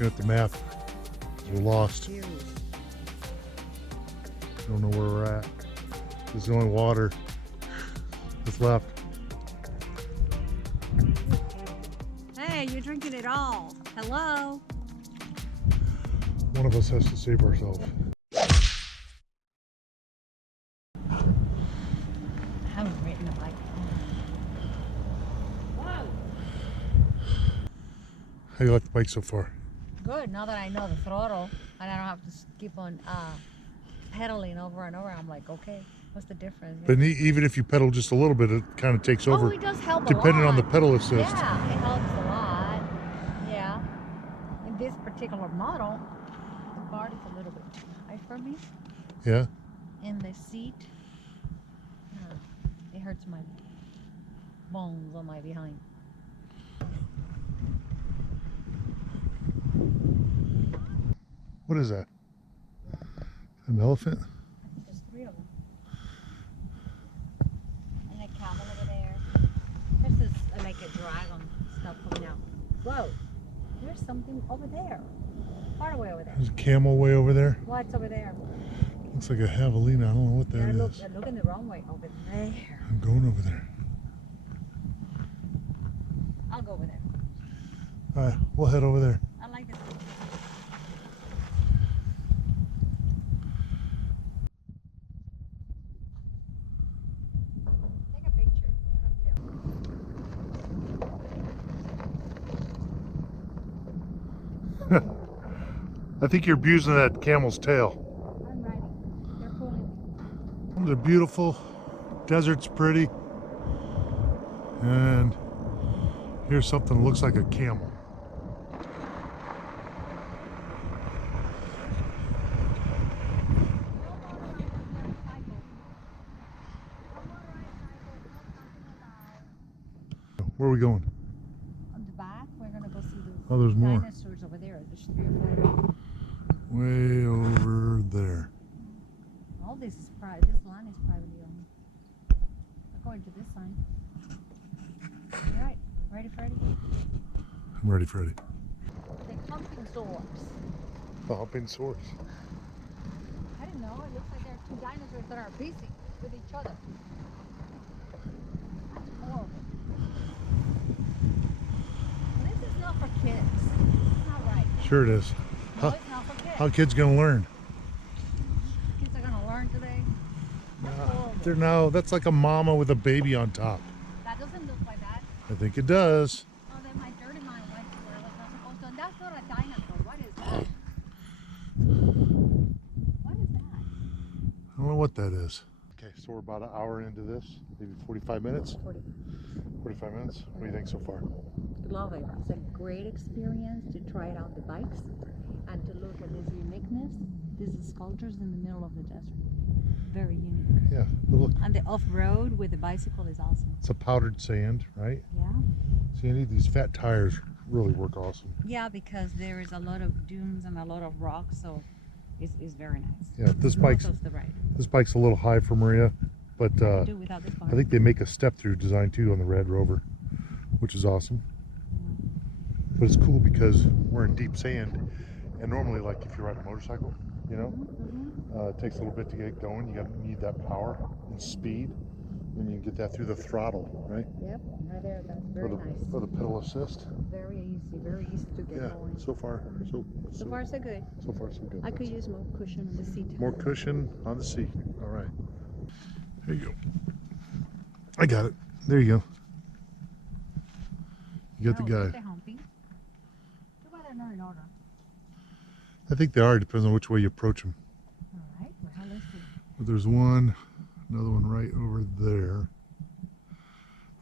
At the map, we're lost. Don't know where we're at. There's the only water that's left. Hey, you're drinking it all. Hello. One of us has to save ourselves. I haven't ridden a bike. Whoa. How do you like the bike so far? Good. Now that I know the throttle and I don't have to keep on pedaling over and over, I'm like, okay, what's the difference? But even if you pedal just a little bit, it kind of takes over. Oh, it does help a lot. Depending on the pedal assist. Yeah, it helps a lot. Yeah. In this particular model, the bar is a little bit too high for me. Yeah. And the seat, it hurts my bones on my behind. What is that? An elephant? I think there's 3 of them. And a camel over there. There's this like a dragon stuff coming out. Whoa! There's something over there. Far away over there. There's a camel way over there. What's over there? Looks like a javelina. I don't know what that is. They're looking the wrong way over there. I'm going over there. I'll go over there. All right, we'll head over there. I like this. Take a picture. I think you're abusing that camel's tail. I'm riding. They're pulling me. They're beautiful. Desert's pretty. And here's something that looks like a camel. Where are we going? On the back, we're gonna go see the Oh, there's more. dinosaurs over there. There's 3 or 4. Way over there. All this is private. This land is privately owned. According to this sign. All right, ready, Freddy? I'm ready, Freddy. The humping swords. The humping swords. I don't know. It looks like there are 2 dinosaurs that are busy with each other. That's horrible. This is not for kids. This is not right. Sure it is. No, it's not for kids. How kids gonna learn? Kids are gonna learn today. That's horrible. They're now, that's like a mama with a baby on top. That doesn't look like that. I think it does. Oh, then my dirty mind went to where it was not supposed to. And that's not a dinosaur. What is that? What is that? I don't know what that is. Okay, so we're about an hour into this, maybe 45 minutes? 45 minutes? What do you think so far? Love it. It's a great experience to try it out the bikes and to look at this uniqueness. These sculptures in the middle of the desert. Very unique. Yeah, but look, And the off-road with the bicycle is awesome. it's a powdered sand, right? Yeah. Sandy, these fat tires really work awesome. Yeah, because there is a lot of dunes and a lot of rocks, so it's very nice. Yeah, this bike's the right. a little high for Maria, but Do without this bar. I think they make a step-through design too on the RadRover, which is awesome. But it's cool because we're in deep sand, and normally, like if you ride a motorcycle, you know, it takes a little bit to get going. You need that power and speed, and you get that through the throttle, right? Yep, right there. That's very nice. Or the pedal assist. Very easy to get going. So far, so far, so good. So far, so good. I could use more cushion on the seat. More cushion on the seat. All right. There you go. I got it. There you go. You got the guy. They're humping. Too bad they're not in order. I think they are. Depends on which way you approach them. But there's one, another one right over there.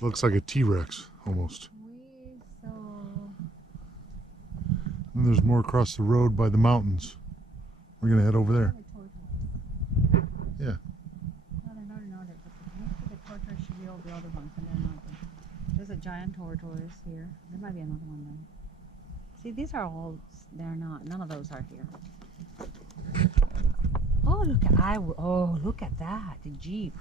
Looks like a T-Rex almost. We saw. And there's more across the road by the mountains. We're gonna head over there. Yeah. No, they're not another, but most of the tortoise should be all the other ones, and they're not. There's a giant tortoise here. There might be another one then. See, these are all, they're not, none of those are here. Oh, look at that, the Jeep.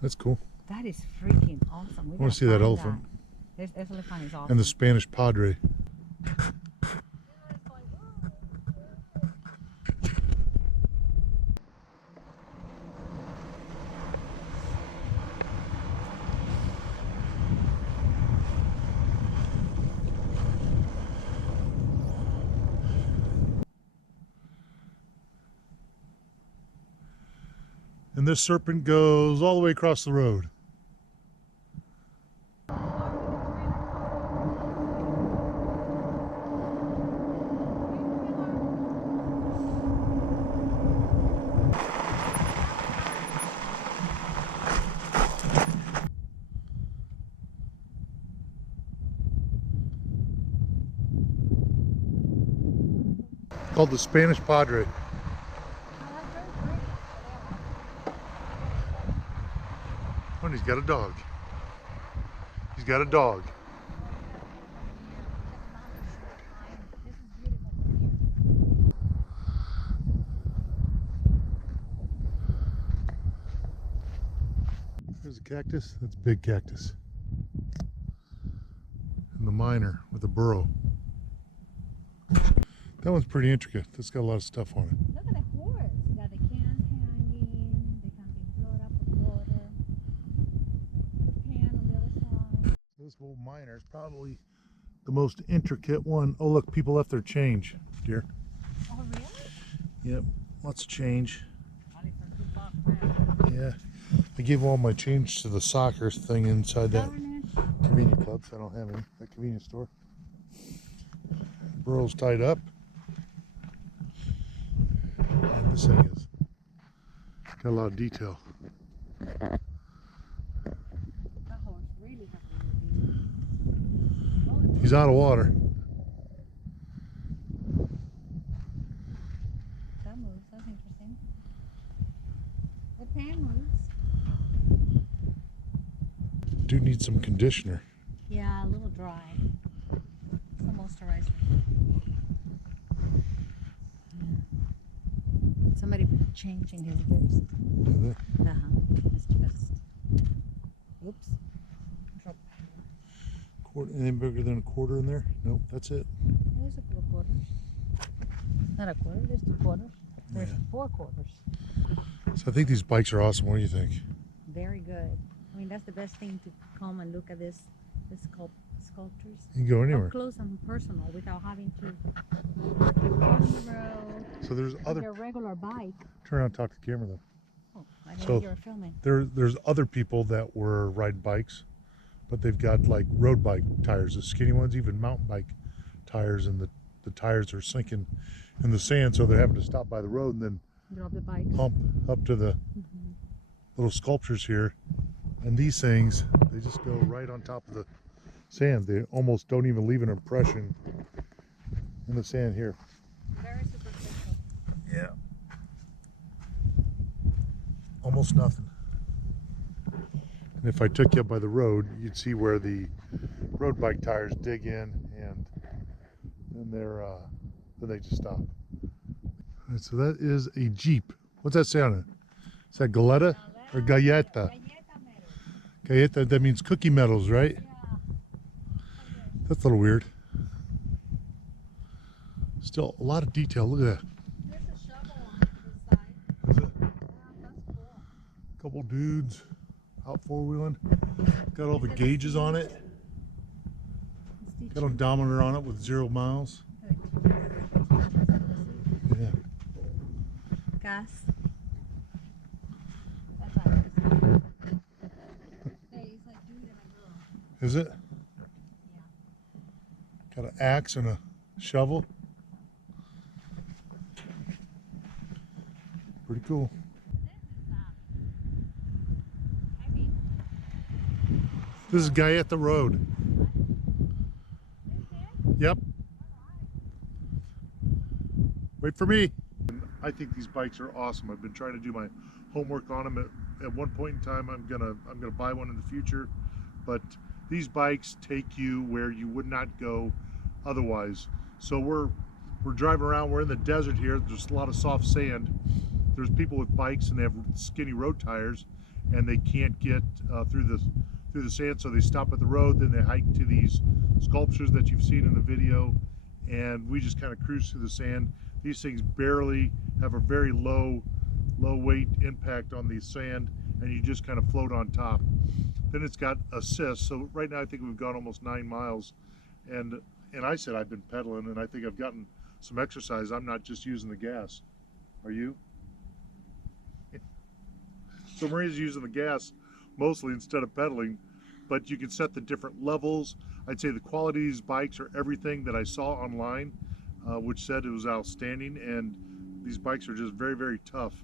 That's cool. That is freaking awesome. I want to see that elephant. This elephant is awesome. And the Spanish Padre. And this serpent goes all the way across the road. Called the Spanish Padre. Oh, and he's got a dog. He's got a dog. There's a cactus. That's a big cactus. And the miner with the burrow. That one's pretty intricate. That's got a lot of stuff on it. Look at the horse. Got the cans hanging. They can be filled up with water. Pan on the other side. This little miner is probably the most intricate one. Oh, look, people left their change, dear. Oh, really? Yep, lots of change. Probably for $2 now. Yeah, I gave all my change to the soccer thing inside that convenience club, so I don't have any. That convenience store. Burrow's tied up. And this thing is got a lot of detail. That horse really has a little bit. He's out of water. That moves. That's interesting. The pan moves. Dude needs some conditioner. Yeah, a little dry. Some moisturizer. Somebody changing his bits. It's just. Oops. Drop. Anything bigger than a quarter in there? Nope, that's it. There's a couple of quarters. Not a quarter, there's 2 quarters. There's 4 quarters. So I think these bikes are awesome. What do you think? Very good. I mean, that's the best thing to come and look at this sculptures. You can go anywhere. Up close and personal without having to go on the road. So there's With your regular bike. Turn around and talk to the camera though. Oh, I didn't So know you were filming. there's other people that were riding bikes, but they've got like road bike tires, the skinny ones, even mountain bike tires, and the tires are sinking in the sand, so they're having to stop by the road and then Drop the bike. pump up to the little sculptures here. And these things, they just go right on top of the sand. They almost don't even leave an impression in the sand here. Very superficial. Yeah. Almost nothing. And if I took you up by the road, you'd see where the road bike tires dig in, and then then they just stop. All right, so that is a Jeep. What's that say on it? Is that Galletta or Galleta? Galleta, that means cookie metals, right? Yeah. That's a little weird. Still a lot of detail. Look at that. There's a shovel on the side. Is it? Yeah, that's cool. Couple dudes out four-wheeling. Got all the gauges on it. Got an odometer on it with 0 miles. Yeah. Gas. Hey, it's like dude and a girl. Is it? Yeah. Got an axe and a shovel. Pretty cool. This is This is Guy at the road. Yep. Wait for me. I think these bikes are awesome. I've been trying to do my homework on them. At one point in time, I'm gonna buy one in the future. But these bikes take you where you would not go otherwise. So we're driving around. We're in the desert here. There's a lot of soft sand. There's people with bikes and they have skinny road tires, and they can't get through the sand. So they stop at the road. Then they hike to these sculptures that you've seen in the video, and we just kind of cruise through the sand. These things barely have a very low weight impact on the sand, and you just kind of float on top. Then it's got assist. So right now I think we've gone almost 9 miles, and I said I've been pedaling, and I think I've gotten some exercise. I'm not just using the gas. Are you? So Maria's using the gas mostly instead of pedaling, but you can set the different levels. I'd say the quality of these bikes are everything that I saw online, which said it was outstanding, and these bikes are just very, very tough.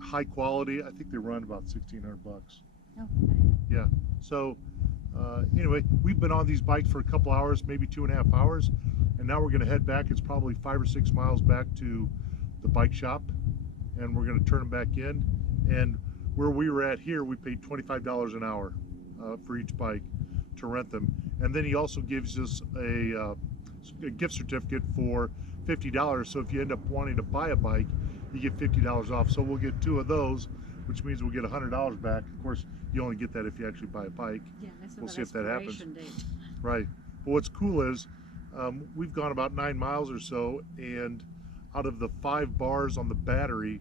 High quality. I think they run about 1,600 bucks. Oh, yeah. So anyway, we've been on these bikes for a couple hours, maybe 2.5 hours, and now we're going to head back. It's probably 5 or 6 miles back to the bike shop, and we're going to turn them back in. And where we were at here, we paid $25 an hour for each bike to rent them. And then he also gives us a gift certificate for $50. So if you end up wanting to buy a bike, you get $50 off. So we'll get 2 of those, which means we'll get $100 back. Of course, you only get that if you actually buy a bike. yeah, that's We'll see if that happens. date. Right. But what's cool is we've gone about 9 miles or so, and out of the 5 bars on the battery,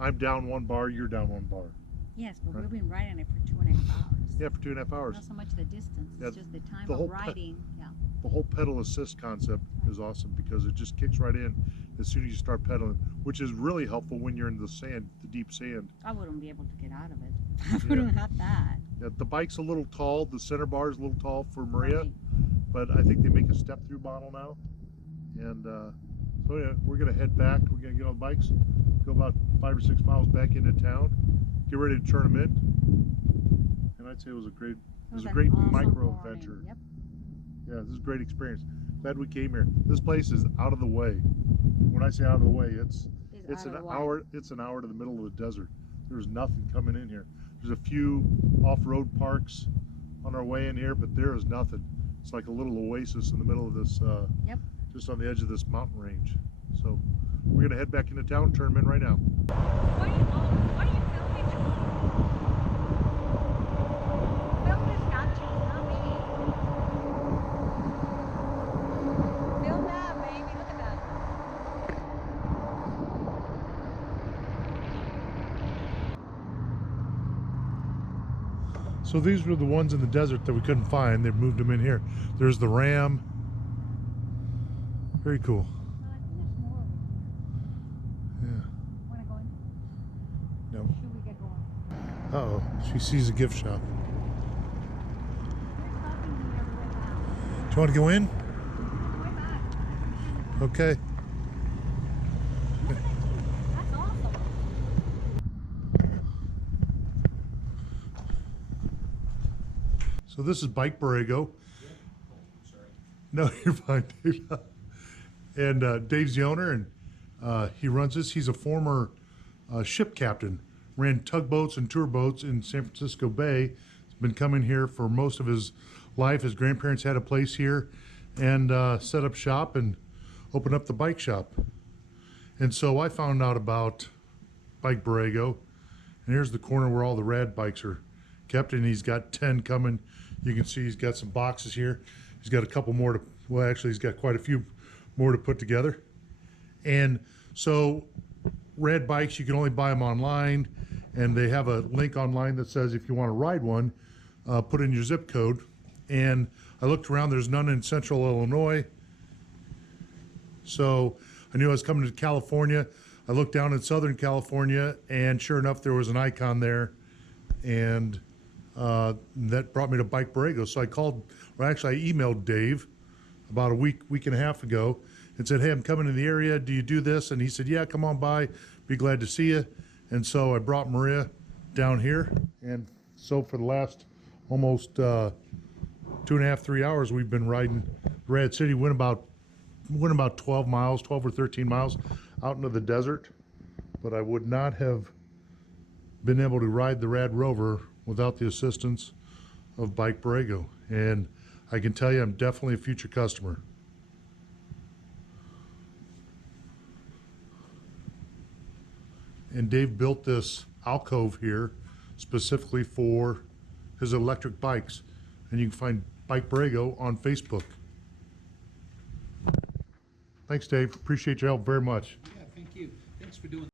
I'm down 1 bar, you're down 1 bar. Yes, but Right. we've been riding it for 2.5 hours. Yeah, for 2.5 hours. Not so much the distance, Yeah, it's just the time the of whole riding. Yeah. The whole pedal assist concept is awesome because it just kicks right in as soon as you start pedaling, which is really helpful when you're in the sand, the deep sand. I wouldn't be able to get out of it. I wouldn't have that. Yeah, the bike's a little tall. The center bar is a little tall for Maria, Right. but I think they make a step-through model now. And so yeah, we're gonna head back. We're gonna get on bikes, go about 5 or 6 miles back into town, get ready to turn them in. And I'd say it was a great an great awesome micro morning. adventure. Yep. Yeah, this is a great experience. Glad we came here. This place is out of the way. When I say out of the way, it's out an of the way. hour. It's an hour to the middle of the desert. There's nothing coming in here. There's a few off-road parks on our way in here, but there is nothing. It's like a little oasis in the middle of this, Yep. just on the edge of this mountain range. So we're gonna head back into town, turn them in right now. What are you filming? Film this country, not me. Film that, baby. Look at that. So these were the ones in the desert that we couldn't find. They've moved them in here. There's the Ram. Very cool. Well, I think there's more over here. Yeah. Want to go in? No. Should we get going? Uh-oh. She sees a gift shop. There's nothing here on the way back. Do you want to go in? On the way back. Okay. Look at that tree. That's awesome. So this is Bike Borrego. No, you're fine, Dave. And Dave's the owner, and he runs this. He's a former ship captain, ran tugboats and tour boats in San Francisco Bay. He's been coming here for most of his life. His grandparents had a place here and set up shop and opened up the bike shop. And so I found out about Bike Borrego, and here's the corner where all the rad bikes are kept, and he's got 10 coming. You can see he's got some boxes here. He's got a couple more to, well, actually he's got quite a few more to put together. And so rad bikes, you can only buy them online, and they have a link online that says if you want to ride one, put in your zip code. And I looked around, there's none in central Illinois. So I knew I was coming to California. I looked down in Southern California, and sure enough, there was an icon there, and that brought me to Bike Borrego. So I called, well, actually I emailed Dave about a week and a half ago and said, hey, I'm coming in the area. Do you do this? And he said, yeah, come on by. Be glad to see you. And so I brought Maria down here. And so for the last almost 2.5, 3 hours we've been riding Rad City. Went about 12 miles, 12 or 13 miles out into the desert, but I would not have been able to ride the RadRover without the assistance of Bike Borrego. And I can tell you I'm definitely a future customer. And Dave built this alcove here specifically for his electric bikes. And you can find Bike Borrego on Facebook. Thanks, Dave. Appreciate your help very much. Yeah, thank you. Thanks for doing